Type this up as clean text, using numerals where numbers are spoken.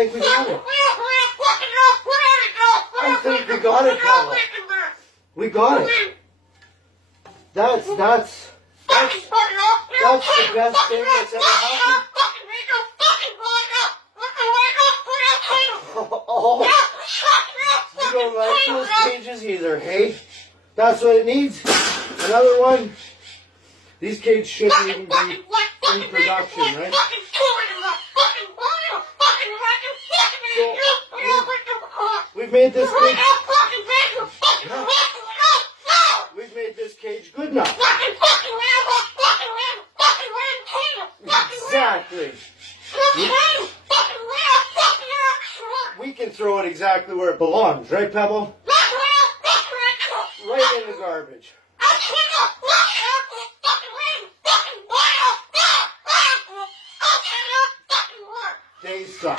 think we got it. I think we got it, Pablo. We got it. That's the best thing that's ever happened. Oh, you don't like those cages either, hey? That's what it needs. Another one. These cages shouldn't even be in production, right? So, we've made this cage. We've made this cage good enough. Exactly. We can throw it exactly where it belongs, right, Pebble? Right in the garbage. They suck.